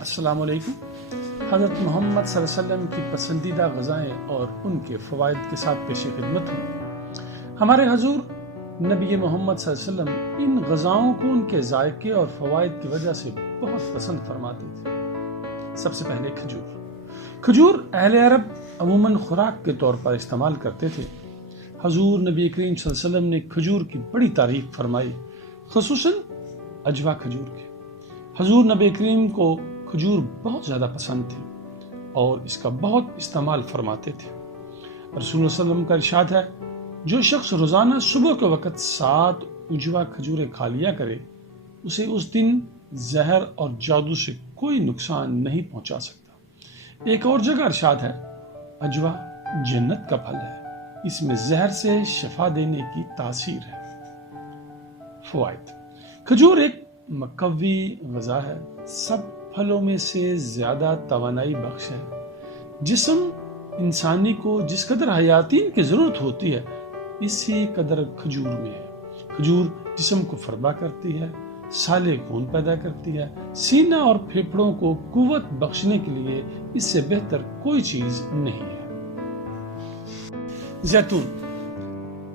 السلام علیکم۔ حضرت محمد صلی اللہ علیہ وسلم کی پسندیدہ غذائیں اور ان کے فوائد کے ساتھ پیش خدمت ہوں۔ ہمارے حضور نبی محمد صلی اللہ علیہ وسلم ان غذاؤں کو ان کے ذائقے اور فوائد کی وجہ سے بہت پسند فرماتے تھے۔ سب سے پہلے کھجور اہل عرب عموماً خوراک کے طور پر استعمال کرتے تھے۔ حضور نبی کریم صلی اللہ علیہ وسلم نے کھجور کی بڑی تعریف فرمائی، خصوصاً اجوا کھجور کی۔ حضور نبی کریم کو کھجور بہت زیادہ پسند تھی اور اس کا بہت استعمال فرماتے تھے۔ رسول اللہ صلی اللہ علیہ وسلم کا ارشاد ہے، جو شخص روزانہ صبح کے وقت 7 اجوا کھجوریں کھا لیا کرے، اسے اس دن زہر اور جادو سے کوئی نقصان نہیں پہنچا سکتا۔ ایک اور جگہ ارشاد ہے، اجوا جنت کا پھل ہے، اس میں زہر سے شفا دینے کی تاثیر ہے۔ فوائد: کھجور ایک مقوی غذا ہے، سب پھلوں میں سے زیادہ توانائی بخش ہے۔ جسم انسانی کو جس قدر حیاتین کی ضرورت ہوتی ہے، اسی قدر کھجور میں ہے۔ کھجور جسم کو فربا کرتی ہے، سالے خون پیدا کرتی ہے، سینہ اور پھیپھڑوں کو قوت بخشنے کے لیے اس سے بہتر کوئی چیز نہیں ہے۔ زیتون: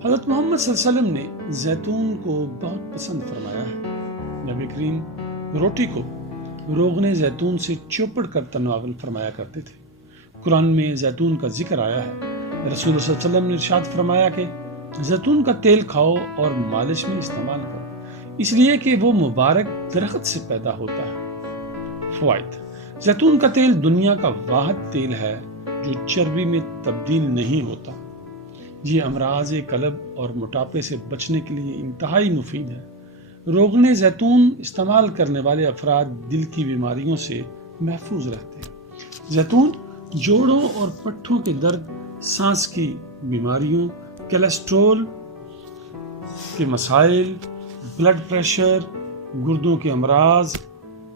حضرت محمد صلی اللہ علیہ وسلم نے زیتون کو بہت پسند فرمایا ہے۔ نبی کریم روٹی کو روغن زیتون سے چوپڑ کر تناول فرمایا کرتے تھے۔ قرآن میں زیتون کا ذکر آیا ہے۔ رسول اللہ صلی اللہ علیہ وسلم نے ارشاد فرمایا کہ زیتون کا تیل کھاؤ اور مالش میں استعمال کرو، اس لیے کہ وہ مبارک درخت سے پیدا ہوتا ہے۔ فوائد: زیتون کا تیل دنیا کا واحد تیل ہے جو چربی میں تبدیل نہیں ہوتا۔ یہ امراض قلب اور موٹاپے سے بچنے کے لیے انتہائی مفید ہے۔ روغن زیتون استعمال کرنے والے افراد دل کی بیماریوں سے محفوظ رہتے ہیں۔ زیتون جوڑوں اور پٹھوں کے درد، سانس کی بیماریوں، کولیسٹرول کے مسائل، بلڈ پریشر، گردوں کے امراض،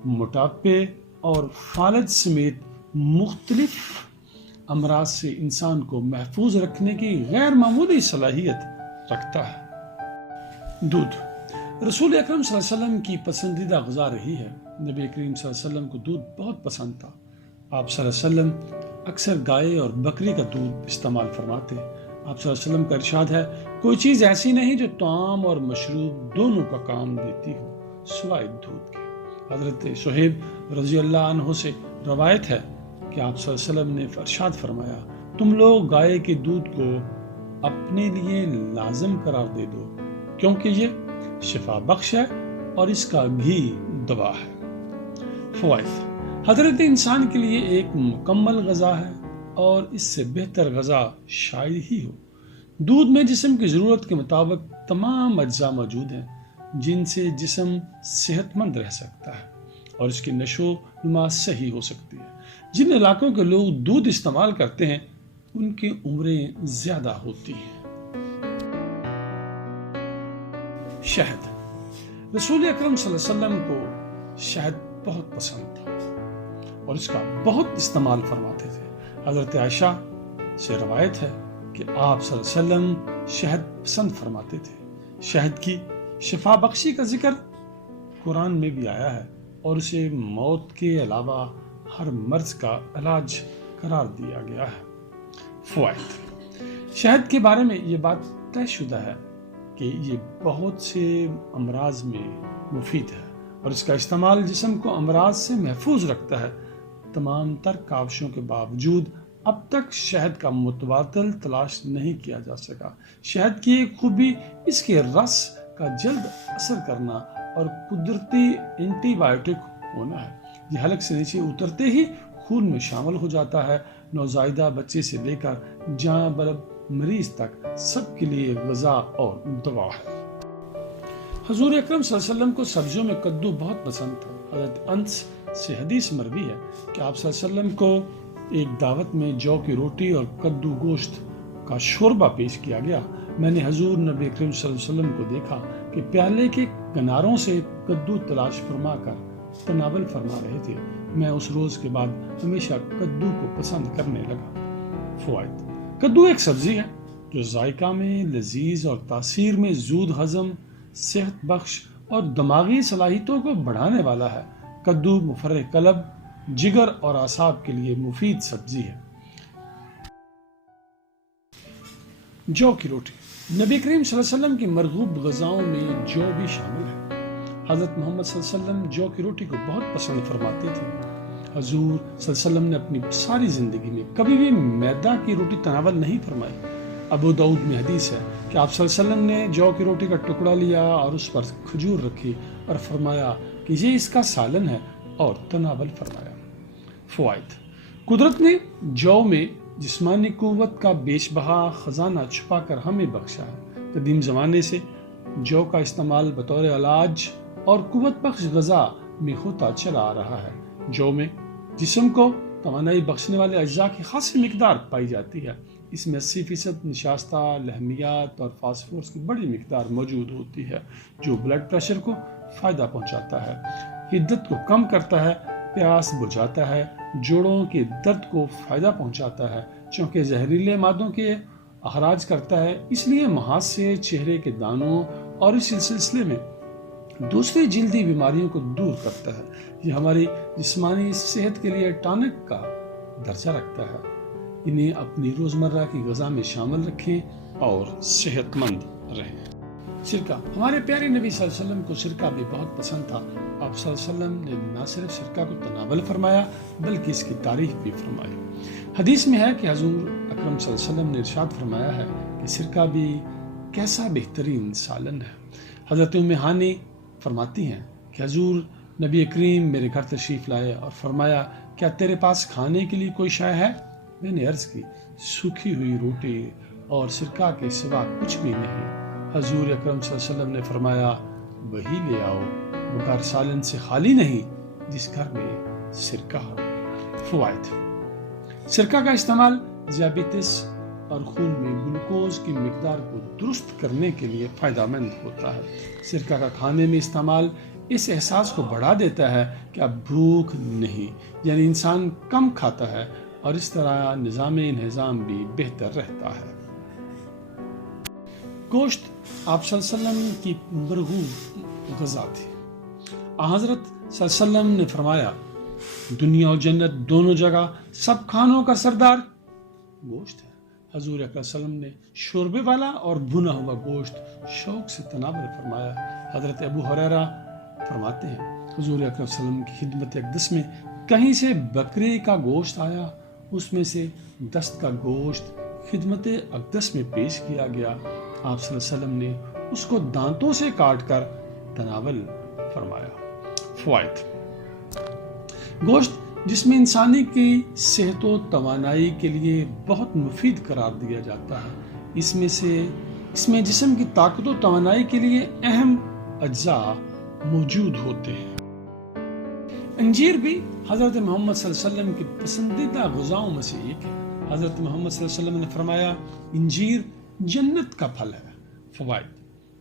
موٹاپے اور فالج سمیت مختلف امراض سے انسان کو محفوظ رکھنے کی غیر معمولی صلاحیت رکھتا ہے۔ دودھ رسول اکرم صلی اللہ علیہ وسلم کی پسندیدہ غذا رہی ہے۔ نبی کریم صلی اللہ علیہ وسلم کو دودھ بہت پسند تھا۔ آپ صلی اللہ علیہ وسلم اکثر گائے اور بکری کا دودھ استعمال فرماتے۔ آپ صلی اللہ علیہ وسلم کا ارشاد ہے، کوئی چیز ایسی نہیں جو طعام اور مشروب دونوں کا کام دیتی ہو سوائے دودھ کے۔ حضرت صہیب رضی اللہ عنہ سے روایت ہے کہ آپ صلی اللہ علیہ وسلم نے ارشاد فرمایا، تم لوگ گائے کے دودھ کو اپنے لیے لازم قرار دے دو، کیونکہ یہ شفا بخش ہے اور اس کا گھی دوا ہے۔ فوائد: حضرت انسان کے لیے ایک مکمل غذا ہے اور اس سے بہتر غذا شاید ہی ہو۔ دودھ میں جسم کی ضرورت کے مطابق تمام اجزاء موجود ہیں جن سے جسم صحت مند رہ سکتا ہے اور اس کی نشو و نما صحیح ہو سکتی ہے۔ جن علاقوں کے لوگ دودھ استعمال کرتے ہیں ان کی عمریں زیادہ ہوتی ہیں۔ شہد: رسول اکرم صلی اللہ علیہ وسلم کو شہد بہت پسند تھا اور اس کا بہت استعمال فرماتے تھے۔ حضرت عائشہ سے روایت ہے کہ آپ صلی اللہ علیہ وسلم شہد پسند فرماتے تھے۔ شہد کی شفا بخشی کا ذکر قرآن میں بھی آیا ہے اور اسے موت کے علاوہ ہر مرض کا علاج قرار دیا گیا ہے۔ فوائد: شہد کے بارے میں یہ بات طے شدہ ہے کہ یہ بہت سے امراض میں مفید ہے اور اس کا استعمال جسم کو امراض سے محفوظ رکھتا ہے۔ تمام تر کاوشوں کے باوجود اب تک شہد کا متبادل تلاش نہیں کیا جا سکا۔ شہد کی ایک خوبی اس کے رس کا جلد اثر کرنا اور قدرتی اینٹی بائیوٹک ہونا ہے۔ یہ حلق سے نیچے اترتے ہی خون میں شامل ہو جاتا ہے۔ نوزائیدہ بچے سے لے کر جاں بلب مریض تک سب کے لیے غذا اور دوا ہے۔ حضور اکرم صلی اللہ علیہ وسلم کو سبزیوں میں کدو بہت پسند تھا۔ حضرت انس سے حدیث مروی ہے کہ آپ صلی اللہ علیہ وسلم کو ایک دعوت میں جو کی روٹی اور کدو گوشت کا شوربہ پیش کیا گیا۔ میں نے حضور نبی کریم صلی اللہ علیہ وسلم کو دیکھا کہ پیالے کے کناروں سے کدو تلاش فرما کر تناول فرما رہے تھے۔ میں اس روز کے بعد ہمیشہ کدو کو پسند کرنے لگا۔ فوائد: کدو ایک سبزی ہے جو ذائقہ میں لذیذ اور تاثیر میں زود ہضم، صحت بخش اور دماغی صلاحیتوں کو بڑھانے والا ہے۔ کدو مفرح قلب، जिगर और आसाब के लिए मुफीद सब्जी है। जौ की रोटी। नबी करीम सल्लल्लाहु अलैहि वसल्लम की मरगूब ग़िज़ाओं में जौ भी शामिल है। हज़रत मोहम्मद सल्लल्लाहु अलैहि वसल्लम जौ की रोटी को बहुत पसंद फरमाते थे। हजूर सल्लल्लाहु अलैहि वसल्लम ने अपनी सारी ज़िंदगी में कभी भी मैदा की रोटी तनावल नहीं फरमाई। अबू दाऊद में हदीस है कि आप सल्लल्लाहु अलैहि वसल्लम ने जौ की रोटी का टुकड़ा लिया और उस पर खजूर रखी और फरमाया कि ये इसका सालन है और तनावल फरमाया। फ़वाइद। कुदरत ने जौ में जिस्मानी क़ुव्वत का बेशबहा ख़जाना छुपा कर हमें बख्शा है। कदीम ज़माने से जौ का इस्तेमाल बतौर इलाज और क़ुव्वत बख्श ग़ज़ा में होता चला आ रहा है। जौ में जिस्म को तवानाई बख्शने वाले अज्जा की खासी मिकदार पाई जाती है। इसमें 80% निशास्ता, लहमियात और फास्फोरस की बड़ी मिकदार मौजूद होती है जो ब्लड प्रेशर को फ़ायदा पहुंचाता है, हिद्दत को कम करता है, प्यास बुझाता है, जोड़ों के दर्द को फ़ायदा पहुंचाता है, चूँकि जहरीले मादों के अखराज करता है, इसलिए मुहासे, चेहरे के दानों और इस सिलसिले में दूसरी जल्दी बीमारियों को दूर करता है। ये हमारी जिस्मानी सेहत के लिए टॉनिक का दर्जा रखता है। इन्हें अपनी रोज़मर्रा की ग़िज़ा में शामिल रखें और सेहतमंद रहें। सिरका। हमारे प्यारे नबी सल्लल्लाहु अलैहि वसल्लम को सिरका भी बहुत पसंद था। आप सल्लल्लाहु अलैहि वसल्लम ने न सिर्फ सिरका को तनावल फरमाया बल्कि इसकी तारीफ भी फरमाई। हदीस में है कि हजूर अकरम सल्लल्लाहु अलैहि वसल्लम ने इरशाद फरमाया है कि सिरका भी कैसा बेहतरीन सालन है। हज़रत उम्मे हानी फरमाती हैं कि हजूर नबी करीम मेरे घर तशरीफ़ लाए और फरमाया, क्या तेरे पास खाने के लिए कोई शय है? मैंने अर्ज़ की, सूखी हुई रोटी और सिरका के सिवा कुछ भी नहीं। हजूर अकरम सल्लल्लाहु अलैहि वसल्लम ने फरमाया, वही ले आओ, मगर सालन से खाली नहीं जिस घर में सिरका हो। फ़वाइद। सिरका का इस्तेमाल ज़ियाबितिस और खून में ग्लूकोज की मिकदार को दुरुस्त करने के लिए फ़ायदेमंद होता है। सिरका का खाने में इस्तेमाल इस एहसास को बढ़ा देता है कि अब भूख नहीं, यानी इंसान कम खाता है और इस तरह निज़ाम भी बेहतर रहता है। गोश्त आप सल्लल्लाहु अलैहि वसल्लम की मरगूब ग़िज़ा थी। हज़रत सल्लल्लाहु अलैहि वसल्लम ने फरमाया, दुनिया और जन्नत दोनों जगह सब खानों का सरदार गोश्त है। हजूर अकरम सल्लल्लाहु अलैहि वसल्लम ने शोरबे वाला और भुना हुआ गोश्त शौक से तनावल फरमाया। हज़रत अबू हुरैरा फरमाते हैं, हुजूर अकरम सल्लल्लाहु अलैहि वसल्लम की खिदमत अक़दस में कहीं से बकरे का गोश्त आया, उसमें से दस्त का गोश्त खिदमत अक़दस में पेश किया गया। आप सल्लल्लाहु अलैहि वसल्लम ने उसको दांतों से काट कर तनावल फरमाया। फ़वाइद। गोश्त जिसमें इंसानी की सेहत व तवानाई के लिए बहुत मुफीद करार दिया जाता है। इसमें जिस्म की ताकत व तवानाई के लिए अहम अज्जा मौजूद होते हैं। अंजीर भी हज़रत मोहम्मद सल्लल्लाहु अलैहि वसल्लम की पसंदीदा ग़िज़ाओं में से एक है। हज़रत मोहम्मद सल्लल्लाहु अलैहि वसल्लम ने फरमाया, इंजीर जन्नत का फल है। फ़वाइद।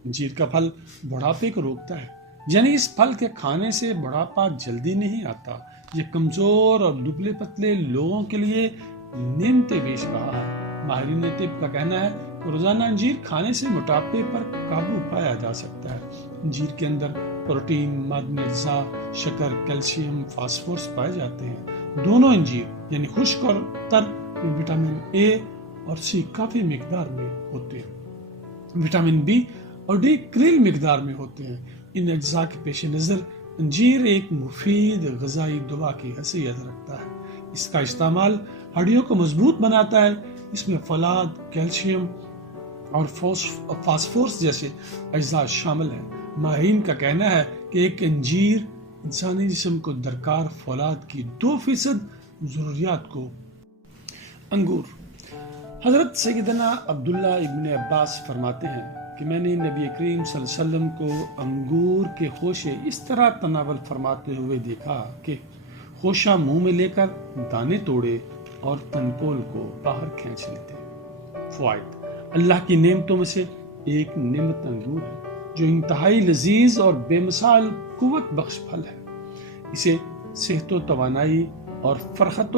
अंजीर का फल बुढ़ापे को रोकता है, यानी इस फल के खाने से बुढ़ापा जल्दी नहीं आता। ये कमज़ोर और दुबले पतले लोगों के लिए नेमते पेश रहा है। माहिरीन तिब का कहना है कि रोज़ाना अंजीर खाने से मोटापे पर काबू पाया जा सकता है। अंजीर के अंदर प्रोटीन, मादनी अज्जा, शक्कर, कैल्शियम, फास्फोरस पाए जाते हैं। दोनों अंजीर यानी खुश्क और तर में विटामिन ए और सी काफ़ी मिकदार में होते हैं। विटामिन बी और डी कलील मिकदार में होते हैं। इन अज्जा के पेश नज़र अंजीर एक मुफीद ग़िज़ाई दवा की हैसियत रखता है। इसका इस्तेमाल हड्डियों को मजबूत बनाता है। इसमें फलाद, कैल्शियम और फास्फोरस जैसे अज्जा शामिल हैं। माहिरीन का कहना है कि एक अंजीर इंसानी जिस्म को दरकार फौलाद की 2% ज़रूरियात को। अंगूर। हज़रत सैयदना अब्दुल्ला इब्न अब्बास फरमाते हैं कि मैंने नबी करीम सल्लल्लाहु अलैहि वसल्लम को अंगूर के खोशे इस तरह तनावल फरमाते हुए देखा कि खोशा मुंह में लेकर दाने तोड़े और तनपोल को बाहर खींच लेते। फ़वाइद। अल्लाह की नेमतों में से एक नेमत अंगूर है जो इंतहाई लजीज और बेमिसाल कुव्वत बख्श फल है। इसे सेहत व तवानाई और फरहत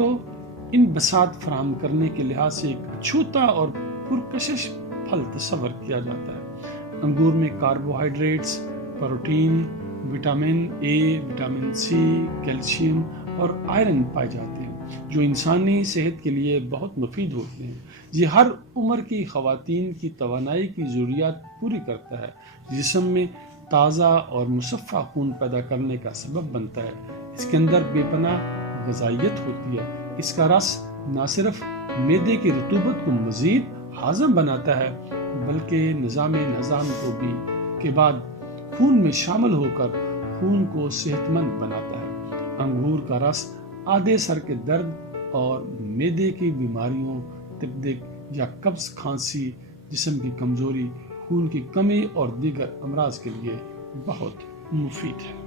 इन बसात फराहम करने के लिहाज से एक अछूता और पुरकशिश फल तस्वर किया जाता है। अंगूर में carbohydrates, protein, vitamin A, vitamin C, calcium اور آئرن پائے جاتے ہیں جو انسانی صحت کے لیے بہت مفید ہوتے ہیں۔ یہ ہر عمر کی خواتین کی توانائی کی ضروریات پوری کرتا ہے، جسم میں تازہ اور مصفہ خون پیدا کرنے کا سبب بنتا ہے۔ اس کے اندر بے پناہ غذائیت ہوتی ہے۔ اس کا رس نہ صرف معدے کی رطوبت کو مزید ہاضم بناتا ہے بلکہ نظام کو بھی کے بعد خون میں شامل ہو کر خون کو صحت مند بناتا ہے۔ انگور کا رس آدھے سر کے درد اور معدے کی بیماریوں، تپدق یا قبض، کھانسی، جسم کی کمزوری، خون کی کمی اور دیگر امراض کے لیے بہت مفید ہے۔